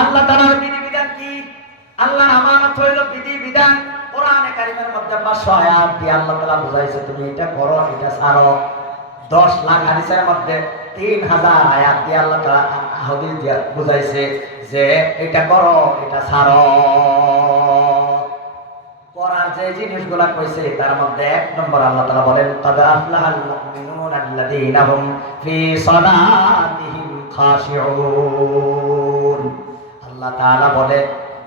আল্লাহ তাআলার বিধিবিধান কি? আল্লাহর আমানত হইল বিধিবিধান। কোরআনে কারীমের মধ্যে 500 আয়াত দিয়ে আল্লাহ তাআলা বুঝাইছে তুমি এটা করো, এটা ছাড়ো। 10 লাখ হাদিসের মধ্যে 3000 আয়াত দিয়ে আল্লাহ তাআলা হাদিস দিয়ে বুঝাইছে যে এটা করো, এটা ছাড়ো। করার যে জিনিসগুলা কইছে তার মধ্যে 1 নম্বর আল্লাহ তাআলা বলেন কাদ আফলাহাল মুমিনুনা আল্লাযীনা হুম ফি সালাতিহিম খাশিউন। আল্লাহ তাআলা বলে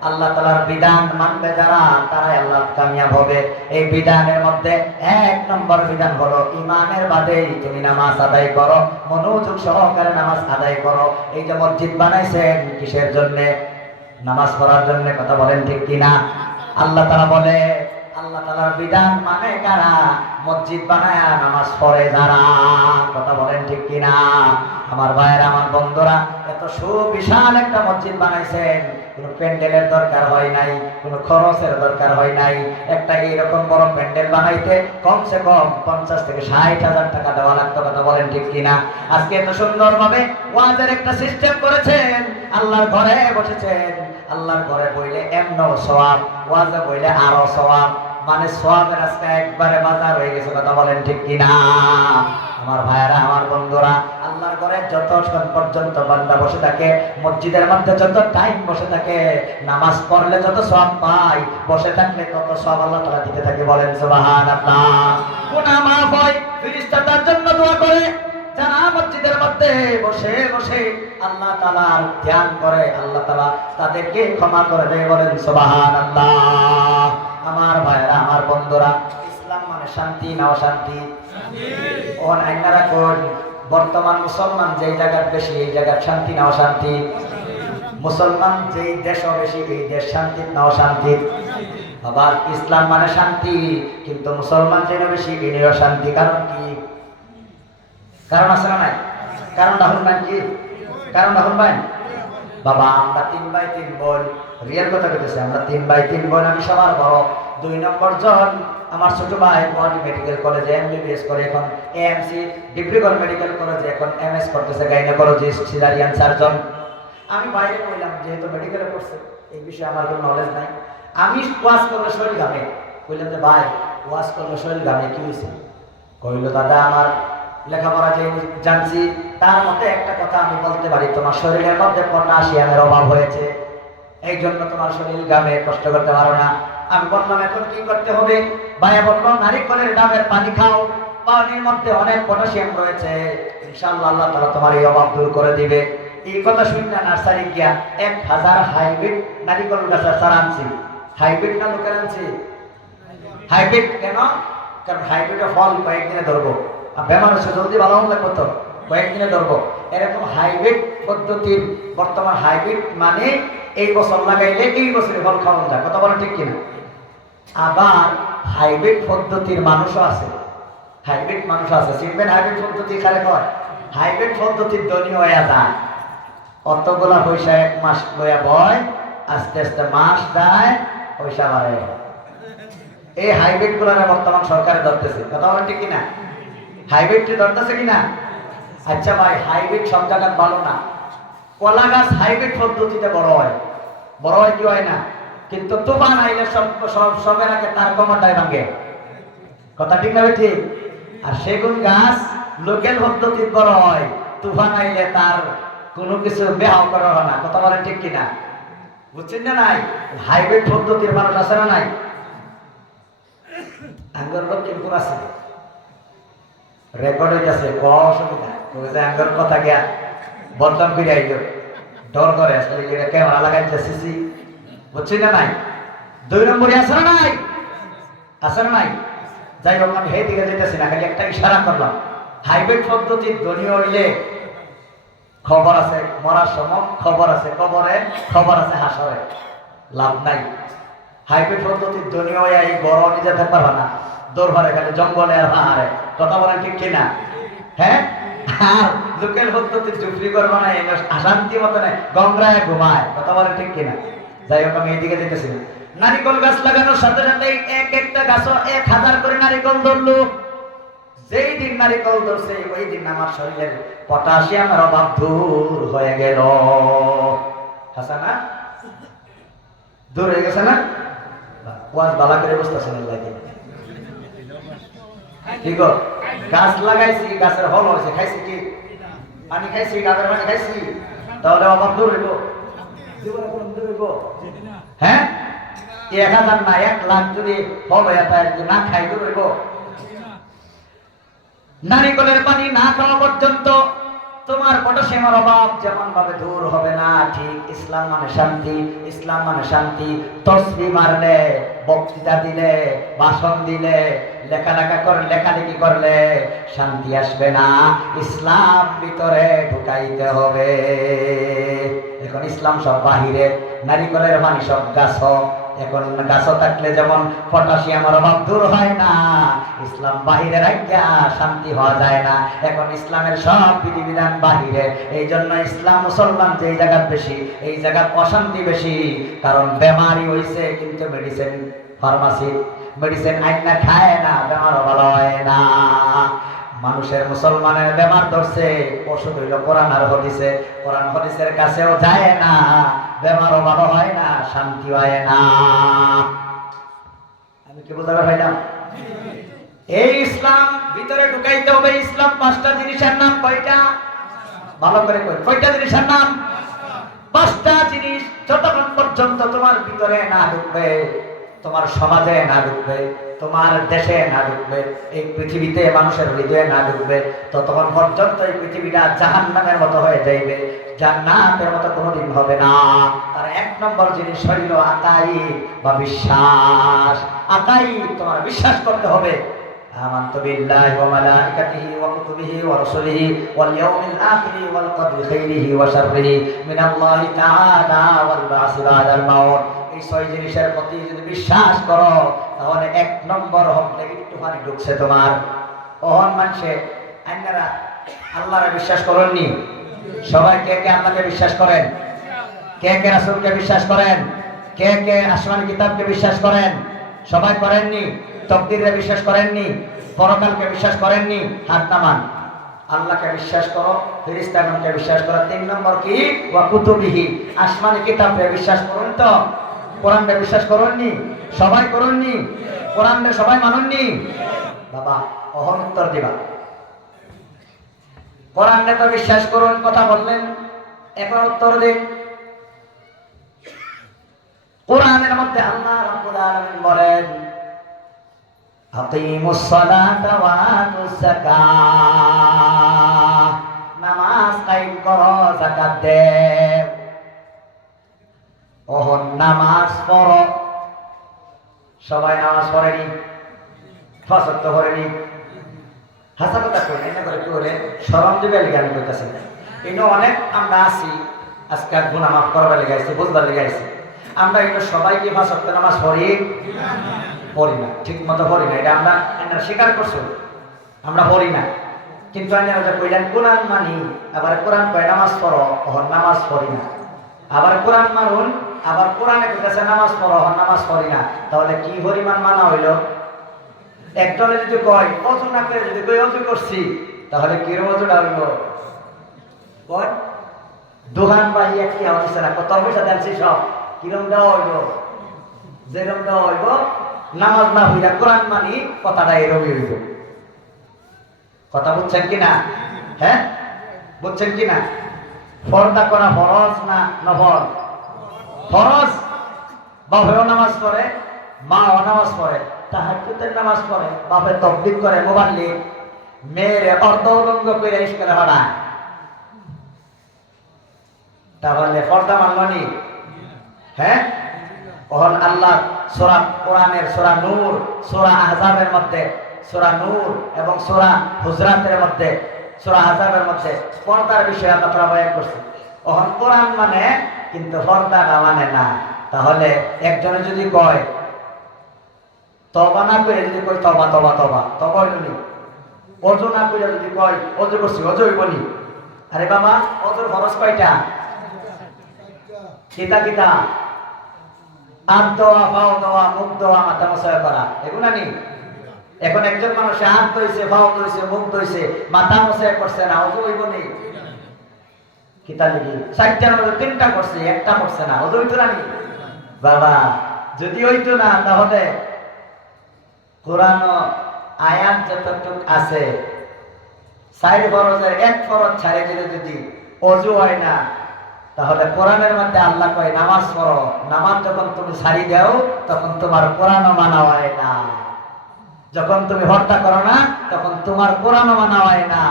আল্লাহ তাআলার বিধান মানবে যারা তারাই আল্লাহ কামিয়াব হবে। এই বিধানের মধ্যে 1 নম্বর বিধান হলো ঈমানের বাদে তুমি নামাজ আদায় করো, মনোযোগ সহকারে নামাজ আদায় করো। এই যে মসজিদ বানাইছেন কিসের জন্য? নামাজ পড়ার জন্য। কথা বলেন ঠিক কিনা? আল্লাহ তাআলা বলে আল্লাহ তাআলার বিধান মানে কারা? মসজিদ বানায়া নামাজ পড়ে যারা। কথা বলেন ঠিক কিনা? আমার ভাইয়েরা, আমার বন্ধুরা, এত সুবিশাল একটা মসজিদ বানাইছেন, কোনো প্যান্ডেলের দরকার হয় নাই, কোনো খরচের দরকার হয় নাই। একটা এইরকম বড় প্যান্ডেল বানাইতে কমসে কম 50 থেকে 60,000 টাকা দেওয়া লাগতো। কথা বলেন ঠিক কিনা? আজকে এত সুন্দরভাবে ওয়াজের একটা সিস্টেম করেছেন, আল্লাহর ঘরে বসেছেন। আল্লাহর ঘরে বইলে এমনও সওয়াব, ওয়াজে বইলে আরো সওয়াব। মানে সওয়াবের আজকে একবারে বাজার হয়ে গেছে। কথা বলেন ঠিক কিনা? আমার ভাইয়েরা, আমার বন্ধুরা, আল্লাহর ঘরে যতক্ষণ পর্যন্ত বান্দা বসে থাকে, মসজিদের মধ্যে যত টাইম বসে থাকে, নামাজ পড়লে যত সওয়াব পায়, বসে থাকলে তত সওয়াব আল্লাহ তাআলা দিতে থাকে। বলেন সুবহানাল্লাহ। গুনাহ মাফ হয়, ফেরেশতা তার জন্য দোয়া করে। যারা মসজিদের মধ্যে বসে বসে আল্লাহ তাআলার ধ্যান করে, আল্লাহ তাআলা তাদেরকে ক্ষমা করে দেয়। বলেন সুবহানাল্লাহ। আমার ভাইয়েরা, আমার বন্ধুরা, ইসলাম মানে শান্তি না অশান্তি? আইনারা কোন বর্তমান মুসলমান যেই জায়গার বেশি, এই জায়গার শান্তি না অশান্তি? মুসলমান যেই দেশ বেশি, এই দেশ শান্তি না অশান্তি? আবার ইসলাম মানে শান্তি, কিন্তু মুসলমান যেন বেশি, এই অশান্তি। কারণ কি? কারণ আছে না নাই? কারণটা শুনবেন কি? কারণটা শুনবেন? বাবা, আমরা 3 ভাই 3 বোন। রিয়েল কথা বলতেছে, আমরা 3 ভাই 3 বোন। আমি সবার বড়। 2 নম্বর জন আমার ছোট ভাই গুয়াহাটি মেডিকেল কলেজে এমবিবিএস করে, এখন এএমসি ডিব্রুগড় মেডিকেল কলেজে এখন এমএস করতেছে, গাইনোকোলজিস্ট, সিজারিয়ান সার্জন। আমি বাইরে কইলাম যেহেতু মেডিকেলে পড়ছে, এই বিষয়ে আমার কোনো নলেজ নাই। আমি ওয়াজ করলে শরীর ঘামে। কইলাম যে ভাই, ওয়াজ করলে শরীর ঘামে, কি হয়েছে? কইল দাদা, আমার লেখাপড়া যে জানছি তার মধ্যে একটা কথা আমি বলতে পারি, তোমার শরীরের মধ্যে পটাশিয়ামের অভাব হয়েছে, এই জন্য তোমার শরীর ঘামে, কষ্ট করতে পারো না। আমি বললাম এখন কি করতে হবে? ভাইয়া বলল নারিকেলের ডাবের পানি খাও, পানির মধ্যে অনেক পটাশিয়াম রয়েছে, ইনশাআল্লাহ আল্লাহ তাআলা তোমার এই অভাব দূর করে দিবে। এই কথা শুনে নার্সারি গিয়া 1000 হাইব্রিড নারিকেল গাছের চারা আনছি। হাইব্রিড না লোকের আনছি? হাইব্রিড কেন? কারণ হাইব্রিডে ফল কয়েকদিনে ধরবো, বেমার হচ্ছে জলদি ভালো হলে কত কয়েকদিনে ধরবো। এরকম হাইব্রিড পদ্ধতির বর্তমান হাইব্রিড মানে এই বছর লাগাইলে এই বছরে ফল খাওয়ানো যায়। কথা বলেন ঠিক কিনা? আবার হাইব্রিড পদ্ধতির মানুষও আছে। হাইব্রিড মানুষ আছে, চিনবেন? হাইব্রিড পদ্ধতি খারে হয়। হাইব্রিড পদ্ধতির ধনী হয়ে যায়, অতগুলা পয়সা 1 মাস লইয়া বয়, আস্তে আস্তে মাস যায়, পয়সা বাড়ে। এই হাইব্রিড গুলারে বর্তমান সরকারে ধরতেছে। কথা বলেন ঠিক কিনা? হাইব্রিডটি ধরতেছে কিনা? আচ্ছা ভাই, হাইব্রিড সব জায়গায় ভালো না। কলা গাছ হাইব্রিড পদ্ধতিতে বড় হয়, বড় হয় কি হয় না? কিন্তু তুফান আইলে সবের আগে তার কমরটাই ভাঙে। কথা ঠিক না? ঠিক। আর সেগুন গাছ লোকাল পদ্ধতিতে বড় হয়, তুফান আইলে তার কোনো কিছু বেহাও করা হয় না। কথা বলেন ঠিক কিনা? বুঝছেন না? নাই হাইব্রিড পদ্ধতির মানুষ আছে না নাই? আঙ্গুর লোক কিন্তু আছে, রেকর্ড হইতেছে, অসুবিধা আঙ্গুর কথা গিয়া বদনাম করে আইল, ডর করে আসলে ক্যামেরা লাগাইতে সিসি। বুঝছি না? নাই 2 নম্বরে আছে না নাই? আছে না নাই? যাই হোক, আমি সেই দিকে যেতেছি না, খালি একটা ইশারা করলাম। হাইব্রিড পদ্ধতির ধনী হইলে খবর আছে মরার সময়, খবর আছে কবরে, খবর আছে হাসরে, লাভ নাই। হাইব্রিড পদ্ধতির ধনী হয়ে এই বড় নিজে থাকতে পারবে না, দৌড় হারে খালি জঙ্গলে আর পাহাড়ে। কথা বলেন ঠিক কিনা? হ্যাঁ। আর লোকাল পদ্ধতির চুপড়ি করবো না, শান্তি মতো নেই, গঙ্গরায় ঘুমায়। কথা বলেন ঠিক কিনা? যাই হোক, আমি এইদিকে যেতেছি না। নারিকেল গাছ লাগানোর সাথে সাথে এক একটা গাছও 1000 করে নারিকেল ধরলো। যেই দিন নারিকেল ধরছে ওই দিন আমার শরীরের পটাশিয়ামের অভাব দূর হয়ে গেল। হাসা না দূর হয়ে গেছে না ওয়াজ বালা করে বসতেছেন লাগে কি গো গাছ লাগাইছি গাছের ফল হয়েছে খাইছি কি পানি খাইছি গাছের পানি খাইছি তাহলে অভাব দূর হইব জীবনে কোন দূর হইব হ্যাঁ 1000 না 1 লাখ যদি ফল হয়ে যায় না খাই দূর হইব নারিকেলের পানি না খাওয়া পর্যন্ত তোমার পটাশিয়ামের অভাব যেমন ভাবে দূর হবে না ঠিক ইসলাম মানে শান্তি ইসলাম মানে শান্তি তসবিহ মারলে বক্তৃতা দিলে ভাষণ দিলে লেখালেখি করলে শান্তি আসবে না ইসলাম ভিতরে ঢুকাইতে হবে এখন ইসলাম সব বাহিরে নারিকেলের পানি সব গাছ এখন গাছ থাকলে যেমন পটাশিয়ামের অভাব দূর হয় না ইসলাম বাহিরে রাখিয়া শান্তি হওয়া যায় না এখন ইসলামের সব বিধিবিধান বাহিরে এই জন্য ইসলাম মুসলমান যেই জায়গা বেশি এই জায়গা অশান্তি বেশি কারণ বেমারি হইছে কিন্তু মেডিসিন ফার্মাসি মেডিসিন আইনা খায় না বেমার ভালো হয় না মানুষের মুসলমানের বেমার ধরছে ওষুধ হইল কোরআন আর হাদিসে কোরআন হাদিসের কাছেও যায় না বেমারও ভালো হয় না শান্তি হয় না আমি কি বুঝাতে পারলাম এই ইসলাম ভিতরে ঢুকাইতে হবে ইসলাম 5টা জিনিসের নাম কয়টা ভালো করে কই কয়টা জিনিসের নাম 5টা জিনিস যতক্ষণ পর্যন্ত তোমার ভিতরে না ঢুকবে তোমার সমাজে না ঢুকবে তোমার দেশে না ঢুকবে এই পৃথিবীতে মানুষের হৃদয়ে না ঢুকবে ততক্ষণ পর্যন্ত এই পৃথিবীটা জাহান্নামের মতো হয়ে যাইবে জান্নাতের মতো কোনোদিন হবে না তার 1 নম্বর জিনিস হইল আকাইদ বা বিশ্বাস আকাইদ তোমার বিশ্বাস করতে হবে آمنت بالله وملائكته وكتبه ورسله واليوم الآخر والقدر خيره وشره من الله تعالى والبعث بعد الموت এই 6 জিনিসের প্রতি যদি বিশ্বাস করো তাহলে 1 নম্বর হবে একটুখানি ঢুকছে তোমার ওহন মানুষে আপনারা আল্লাহরে বিশ্বাস করেননি সবাই কে কে আল্লাহকে বিশ্বাস করেন কে কে রাসূলকে বিশ্বাস করেন কে কে আসমানি কিতাবকে বিশ্বাস করেন সবাই করেননি তকদিরে বিশ্বাস করেননি পরকালকে বিশ্বাস করেননি হাত নামান আল্লাহকে বিশ্বাস করো ফেরেশতাগণকে বিশ্বাস করো 3 নম্বর কি ওয়া কুতুবিহি আসমানি কিতাবকে বিশ্বাস করুন তো কোরআনকে বিশ্বাস করেননি সবাই করেননি কোরআনকে সবাই মানেননি বাবা অহন উত্তর দিবা কোরআনকে তো বিশ্বাস করুন কথা বললেন এখন উত্তর দিন কোরআনের মধ্যে আল্লাহ রাব্বুল আলামিন বলেন আকিমুস সালাতা ওয়া আতুজ যাকাত নামাজ কায়েম করো যাকাত দাও ওহন নামাজ পড়ো সবাই নামাজ পড়েনি ফাসত পড়েনি হাসা কথা কই না করে কি বলে শরম দিবে লাগি আমি কইতাছি ইনো অনেক আমরা আছি আজকে গুনাহ মাফ করবার লাগি আইছি বুঝবার লাগি আইছি আমরা এটা সবাইকে ফাসত নামাজ পড়ি না ঠিক মতো পড়ি না এটা আমরা স্বীকার করছো আমরা পড়ি না কিন্তু আমরা কইলেন কোরআন মানি আবার কোরআন কয় নামাজ পড়ো ওহন নামাজ পড়ি না আবার কোরআন মারুন আবার কোরআনে কইতাছে নামাজ পড়ো ওহন নামাজ পড়ি না তাহলে কি পরিমাণ মানা হইলো একজনে যদি কয় ওযু না করে যদি কই ওযু করছি তাহলে কি ওযুটা হইলো কয় দোকান বাড়ি কি হচ্ছে না কত পয়সা দেনছি সব কিরম দেওয়া হইলো যেরকম দেওয়া হইব নামাজ না হইয়া কোরআন মানি কথাটা এরকমই হইব কথা বুঝছেন কিনা হ্যাঁ বুঝছেন কিনা পর্দা করা ফরজ না নফল ফরজ বাপেও নামাজ পড়ে মাও নামাজ পড়ে তাহাজ্জুদের নামাজ পড়ে বাপে তাকবীর করে মুবাল্লিগ মেয়েরে অর্ধ উলঙ্গ করে ইশকারে হড়ায় তাহলে পর্দা মাননি হ্যাঁ ওহন আল্লাহ সূরা কোরআনের সূরা নূর সূরা আহজাবের মধ্যে সূরা নূর এবং সূরা হুজরাতের মধ্যে সূরা আহজাবের মধ্যে পর্দার বিষয়ে আল্লাহ তাআলা বয়ান করছে ওহন কোরআন মানে কিন্তু পর্দাটা মানে না তাহলে একজনে যদি কয় তওবা না করে যদি কয় তওবা তওবা তওবা তওবা হইলনি ওযু না করে যদি কয় ওযু করছি ওযু হইবনি আরে বাবা ওযুর ফরজ কয়টা কিতা কিতা হাত দেওয়া পাও দেওয়া মুখ দেওয়া মাথা মোছা করা এগুলো নি এখন একজন মানুষ হাত ধইছে পাও ধইছে মুখ ধইছে মাথা মোছা করছে না ওযু হইব নি কিতা লিখি 4টার মধ্যে 3টা করছে, একটা করছে না, ওই তো রানি বাবা। যদি হইতো না তাহলে কোরআন আয়াত যতটুক আছে 4 ফরজের 1 ফরজ ছাড়ে দিলে যদি ওযু হয় না, তাহলে কোরআনের মধ্যে আল্লাহ কয় নামাজ পড়ো, নামাজ যখন তুমি ছাড়ি দাও তখন তোমার কোরআনও মানা হয় না। যখন তুমি হত্যা করো না তখন তোমার কোরআনও মানা হয় না।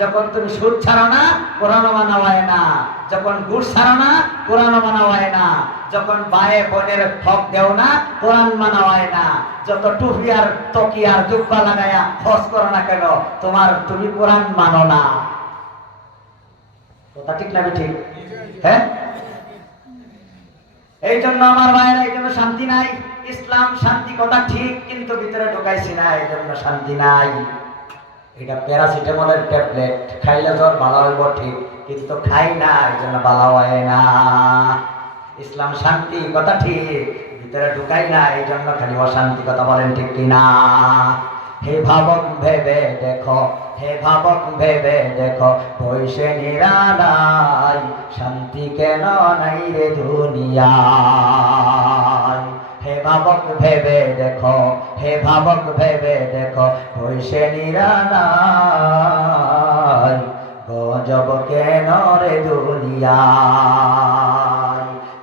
যখন তুমি সুদ ছাড়ো না কোরআনও মানা হয় না। যখন ঘুষ ছাড়ো না কোরআনও মানা হয় না। যখন ভাইয়ে বোনের হক দেও না কোরআন মানা হয় না। যত টুপি আর তকি আর জুব্বা লাগায়া হজ করো না কেন, তুমি কোরআন মানো না। কথা ঠিক না ঠিক? হ্যাঁ, এই জন্য আমার ভাইয়েরা, এই জন্য শান্তি নাই। ইসলাম শান্তি কথা ঠিক, কিন্তু ভিতরে ঢুকাইছি না, এই জন্য শান্তি নাই। এটা প্যারাসিটামলের ট্যাবলেট খাইলে জ্বর ভালো হইব ঠিক, কিন্তু খাই না, এই জন্য ভালো হয় না। ইসলাম শান্তি কথা ঠিক, ভিতরে ঢুকাই না, এই জন্য খালি অশান্তি। কথা বলেন ঠিক কিনা? হে ভাবক ভেবে দেখো, হে ভাবক ভেবে দেখো, বৈশে নিরালাই শান্তি কেন নাই রে দুনিয়ায়। হে ভাবক ভেবে দেখো, হে ভাবক ভেবে দেখো, বৈশে নিরালাই গজব কেন রে দুনিয়ায়।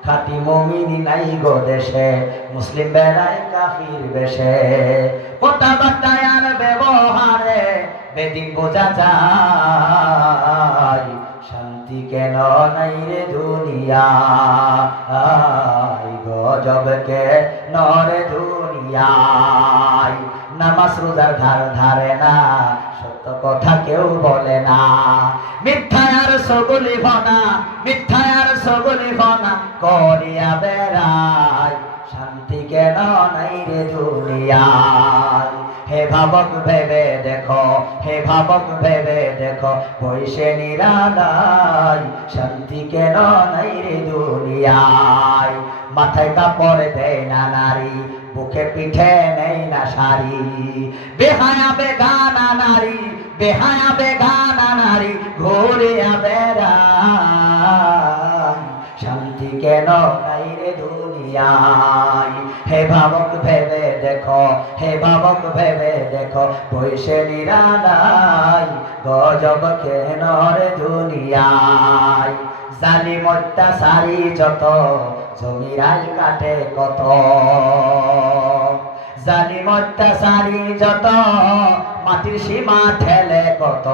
খাঁটি মুমিন নাই গো দেশে, মুসলিম বেলায় কাফির বেশে। কথাবার্তায় আর ব্যবহারে বেদিন বোঝা যায়, শান্তি কেন নাই রে দুনিয়ায়। গজব কেন রে দুনিয়ায়। নামাজ রোজার ধার ধারে না, সত্য কথা কেউ বলে না। মিথ্যার সগুলি ভনা, মিথ্যার সগুলি ভনা করিয়া বেড়ায়, শান্তি কেন নাই রে দুনিয়ায়। হে ভাবক ভেবে দেখো, হে ভাবক ভেবে দেখো, বৈশে নিরালাই শান্তি কেন নাই রে দুনিয়ায়। মাথায় কাপড় দেয় না নারী, বুকে পিঠে নেই না শাড়ি। বেহায়া বেগানা নারী, বেহায়া বেগানা নারী ঘুরিয়া বেড়ায়, শান্তি কেন নাই রে দুনিয়ায়। হে ভাবক ভেবে দেখো, হে ভাবক ভেবে দেখো, বৈশে নিরালাই গজব কেন রে দুনিয়ায়। জালিম অত্যাচারী যত, জমিরাই কাটে কত। জালিম অত্যাচারী যত, মাটির সীমা ঠেলে কত।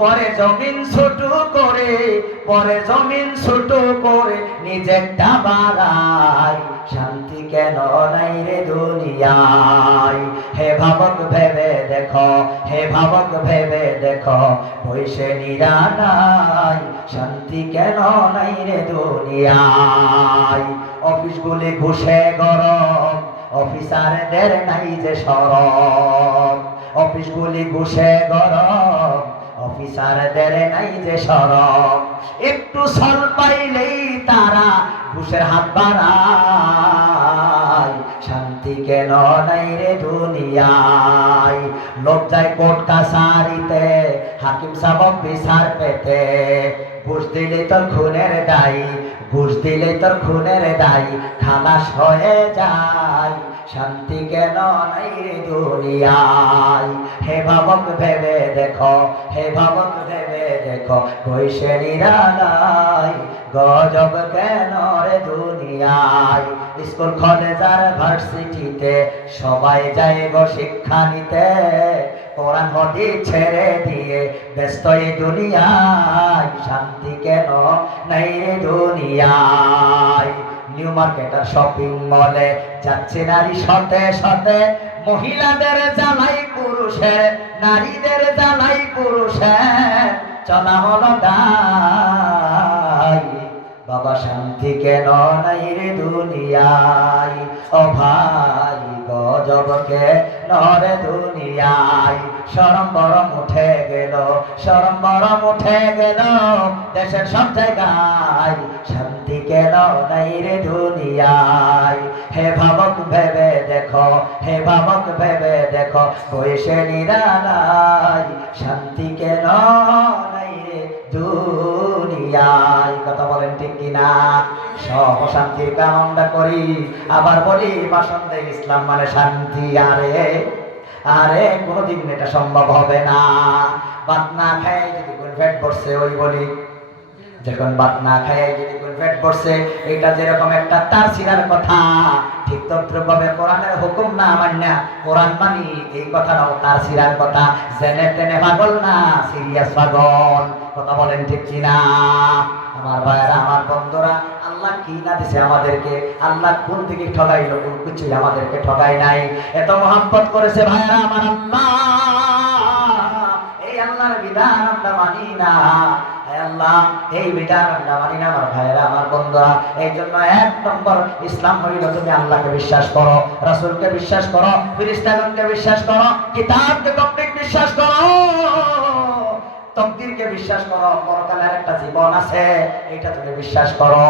পরে জমিন ছোট করে, পরে জমিন ছোট করে নিজেরটা বাড়ায়, শান্তি কেন নাই রে দুনিয়ায়। হে ভাবক ভেবে দেখো, হে ভাবক ভেবে দেখো, বৈশে নিরালাই শান্তি কেন নাই রে দুনিয়ায়। অফিসগুলি ঘুষে গরম, অফিসারদের নাই যে শরম। অফিসগুলি ঘুষে গরম, অফিসারদের নাই যে শরম। একটু সর পাইলেই তারা ঘুষের হাত বাড়ায়, শান্তি কেন নাই রে দুনিয়ায়। লজ্জায় কোর্ট কাছারিতে হাকিম সাহেব বিচার পেতে, ঘুষ দিলে তোর খুনের দায়ী, ঘুষ দিলে তোর খুনের দায়ী খালাস হয়ে যায়, শান্তি কেন নাই রে দুনিয়ায়। হে ভাবক ভেবে দেখো, হে ভাবক ভেবে দেখো, বৈশে নিরালাই গজব কেন রে দুনিয়ায়। স্কুল কলেজ আর ভার্সিটিতে সবাই যায় গো শিক্ষা নিতে, কোরআন হাদিস ছেড়ে দিয়ে ব্যস্ত এই দুনিয়ায়, শান্তি কেন নাই রে দুনিয়ায়। নিউ মার্কেট আর শপিং মলে যাচ্ছে নারী শতে শতে, মহিলাদের জ্বালাই পুরুষের, নারীদের জ্বালাই পুরুষের, চলা হলো দায়, বাবা শান্তি কেন নাই রে দুনিয়ায়। ও ভাই গজব কেন রে দুনিয়ায়। শরম বরম উঠে গেল, শরম বরম উঠে গেল দেশের সব জায়গায়, শান্তি কেন নাই রে দুনিয়ায়। হে ভাবক ভেবে দেখো, হে ভাবক ভেবে দেখো, বৈশে নিরালাই শান্তি কেন নাই রে দুনিয়ায়। এই কথা বলেন ঠিক কিনা? সব অশান্তির কাম আমরা করি, আবার বলি ভাষণ দেয় ইসলাম মানে শান্তি। আরে আরে কোনোদিন এটা সম্ভব হবে না। ভাত না খাই যদি কোন পেট ভরছে ওই বলি, যখন ভাত না খাই যদি কোন পেট ভরছে, এটা যেরকম একটা তার ছিঁড়ার কথা, ঠিক তদ্রুপভাবে কোরআনের হুকুম না মান্যা কোরআন মানি এই কথাটাও তার ছিঁড়ার কথা। জেনে তেনে পাগল না, সিরিয়াস পাগল। কথা বলেন ঠিক কিনা? আমার ভাইয়েরা, আমার বন্ধুরা, আল্লাহ কি না দিছে আমাদেরকে, আল্লাহ কোন দিকে ঠগাইলো, কোন কিছুই আমাদেরকে ঠগাই নাই। এত মহব্বত করেছে ভাইয়েরা আমার আল্লাহ, এই আল্লাহর বিধান আমরা মানি না। আল্লাহ এই বিধান আমরা মানি না আমার ভাইয়েরা, আমার বন্ধুরা। এই জন্য 1 নম্বর ইসলাম হইল তুমি আল্লাহকে বিশ্বাস করো, রাসূলকে বিশ্বাস করো, ফেরেশতাগণকে বিশ্বাস করো, কিতাবকে কমপ্লিট বিশ্বাস করো, তকদীরকে বিশ্বাস করো, পরকালের একটা জীবন আছে এটা তুমি বিশ্বাস করো।